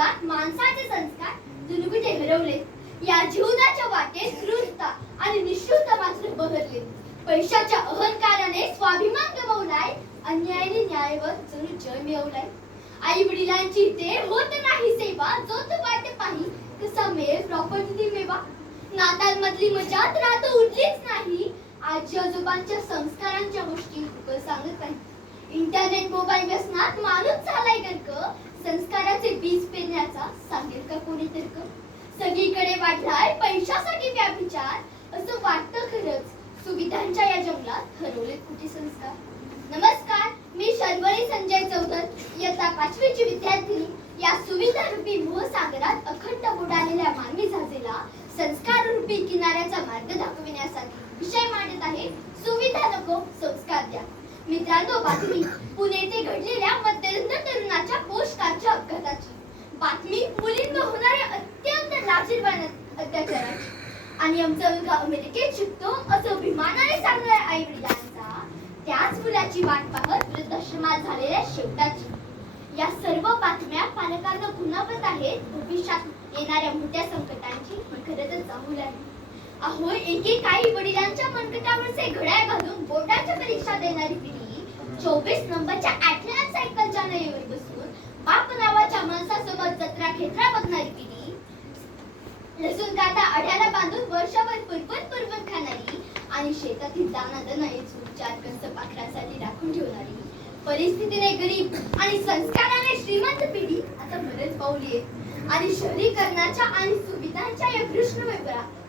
युगात माणसाचे संस्कार जणू कुठे हरवले. या जीवनाच्या वाटेत क्रूरता आणि निशुद्ध मात्र बहरले. पैशाच्या अहंकाराने स्वाभिमान गमावलाय अन्यायाने न्यायवर जणू जय मिळवलाय. आई वडिलांची ते होत नाही सेवा जो तो वाटे पाही कसा मिळेल प्रॉपर्टी मेवा. नातांमधली मजा तर आता उरलीच नाही आजी आजोबांच्या संस्कारांच्या गोष्टी सांगत नाही. इंटरनेट मोबाईल व्यसनात माणूस झालाय गणक संस्काराचे बीज पेरण्याचा सांगेल का कोणी तर्क सगळीकडे वाढलाय पैशासाठी व्याभिचार असं वाटतं खरंच. सुविधांच्या या जंगलात हरवले कुठे संस्कार? नमस्कार मी शर्वरी संजय चौधर इयत्ता पाचवीची विद्यार्थिनी या सुविधा रूपी मोहसागरात अखंड बुडालेल्या मानवी जाजेला संस्कार रूपी किनाऱ्याचा मार्ग दाखविण्यासाठी विषय मांडत आहे. सुविधा नको संस्कार द्या. मित्रांनो बातमी. पुणे येथे घडलेल्या मध्यंतर तरुणाच्या आणि आमचा मुलगा अमेरिकेत शिकतो असं अभिमानाने सांगणाऱ्या आई वडिलांचा त्याच मुलाची वाट पाहत वृद्धाश्रमात झालेल्या शेवटाची. या सर्व बातम्या पालकांना खुणावत आहेत. भविष्यात येणाऱ्या मोठ्या संकटांची खरं तर जाऊ आहे अहो एकेकाळी वडिलांच्या मनगटावरचे घड्याळ घालून बोर्डाच्या परीक्षा देणारी पिढी चोवीस नंबरच्या ऍटलास सायकलच्या नळीवर बसून बाप नावाच्या माणसासोबत जत्रा खेत्रा बघणारी पिढी लसूण काटा अड्याला बांधून वर्षभर पुरपण पुरपण खाणारी आणि शेतातील दाना दनाईच चार कष्ट पाखरांसाठी राखून ठेवणारी. परिस्थितीने गरीब आणि संस्काराने श्रीमंत पिढी आता बरेच पावली आहे. आणि शहरीकरणाच्या आणि सुविधांच्या या कृष्ण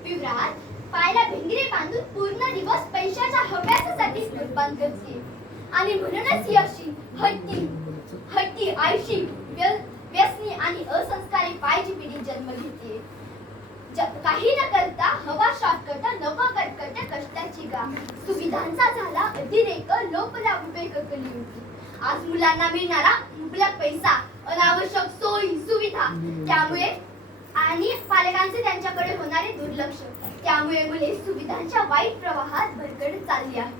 विवरात पायाला भिंगरे बांधून पूर्ण दिवस पैशाच्या हव्यासाठी निर्माण करते. आणि म्हणूनच ही अशी हट्टी हट्टी आळशी व्यसनी आणि असंस्कारी पायची पिढी जन्म घेते. काही न करता हवा शॉर्टकट नको कटकट कष्टाची गा. सुविधांचा झाला अतिरेक लोपला विवेक कली होती. आज मुलांना मिळणारा मुबलक पैसा अनावश्यक सोयी सुविधा. त्यामुळे आणि पालकांचे त्यांच्याकडे होणारे दुर्लक्ष. त्यामुळे मुले सुविधांच्या वाईट प्रवाहात भरकटत चालली आहे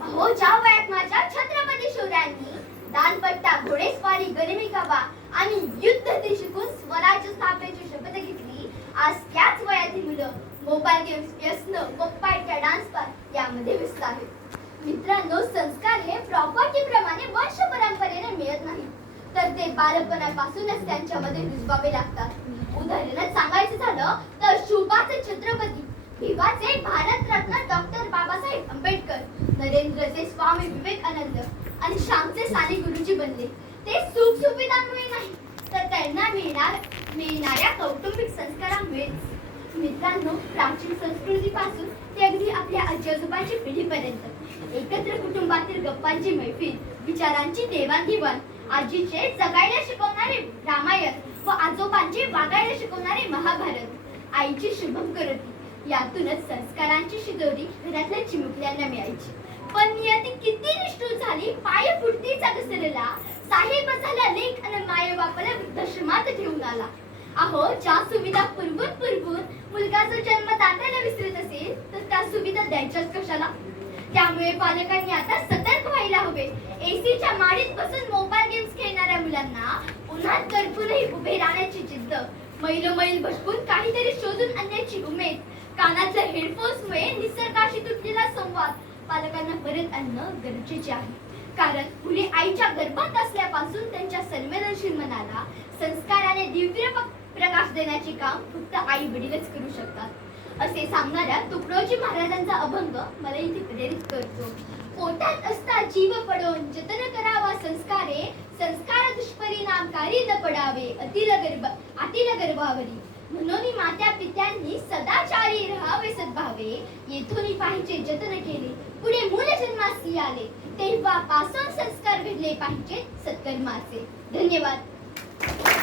अहो ज्या वयात माझ्या छत्रपती शिवरायांनी दानपट्टा घोडेस्वारी गनिमी काबा आणि युद्ध ते शिकून स्वराज्य घेतली आज त्याच वयातील मुलं मोबाईल गेम्स व्यसन पप्पाच्या डान्स पार यामध्ये व्यस्त आहेत. मित्रांनो संस्कार हे प्रॉपर्टी प्रमाणे परंपरेने मिळत नाही. तर ते बालपणापासूनच त्यांच्यामध्ये रुजवावे लागतात. उदाहरणार्थ सांगायचं झालं तर शुभाचे छत्रपती भिवाचे भारतरत्न डॉक्टर बाबासाहेब आंबेडकर नरेंद्रचे स्वामी विवेकानंद आणि श्यामचे साने गुरुजी बनले. ते सुखसुविधांमुळे नाही. तर त्यांना मिळणार मिळणाऱ्या कौटुंबिक संस्कारामुळे मित्रांनो प्राचीन संस्कृतीपासून ते अगदी आपल्या आजी आजोबांची पिढीपर्यंत एकत्र कुटुंबातील गप्पांची मैफिल विचारांची देवाणघेवाण आजीचे जगायला शिकवणारे रामायण व आजोबांचे वागायला शिकवणारे महाभारत आईची शुभम करती यातूनच संस्कारांची शिदोरी घरातल्या चिमुकल्यांना मिळायची. पण नियती किती निष्ठूर झाली पाय फुटतीचा घसरला साहेब झाला लेख आणि मायबापाला वृद्धाश्रमात घेऊन आला. अहो ज्या सुविधा पुरवून पुरवून मुलगा जन्म दात्याला विसरत असेल तर त्या सुविधा द्यायच्याच कशाला? त्यामुळे पालकांनी आता सतर्क व्हायला हवे. एसीच्या माडीत बसून मोबाईल गेम्स खेळणाऱ्या मुलांना उन्हात करपूनही उभे राहण्याची जिद्द. मैल मैल भटकून काहीतरी शोधून आणण्याची उमेद. कानातल्या हेडफोन्समुळे निसर्गाशी तुटलेला संवाद पालकांना परत आणणं गरजेचे आहे. कारण मुली आईच्या गर्भात असल्यापासून त्यांच्या संवेदनशील मनाला संस्काराने दिव्य प्रकाश देण्याचे काम फक्त आई वडीलच करू शकतात. असे सांगणाऱ्या तुकडोजी महाराजांचा अभंग मला इथे प्रेरित करतो. पोटात असता जीव पडून जतन करावा संस्कारे संस्कार दुष्परिणामकारी न पडावे अतिल गर्भ अतिल गर्भावरी म्हणून मात्या पित्यांनी सदाचारी राहावे सद्भावे. येथून पाहिजे जतन केले. पुढे मूल जन्मासी आले तेव्हा पासून संस्कार घडले पाहिजे सत्कर्माचे. धन्यवाद.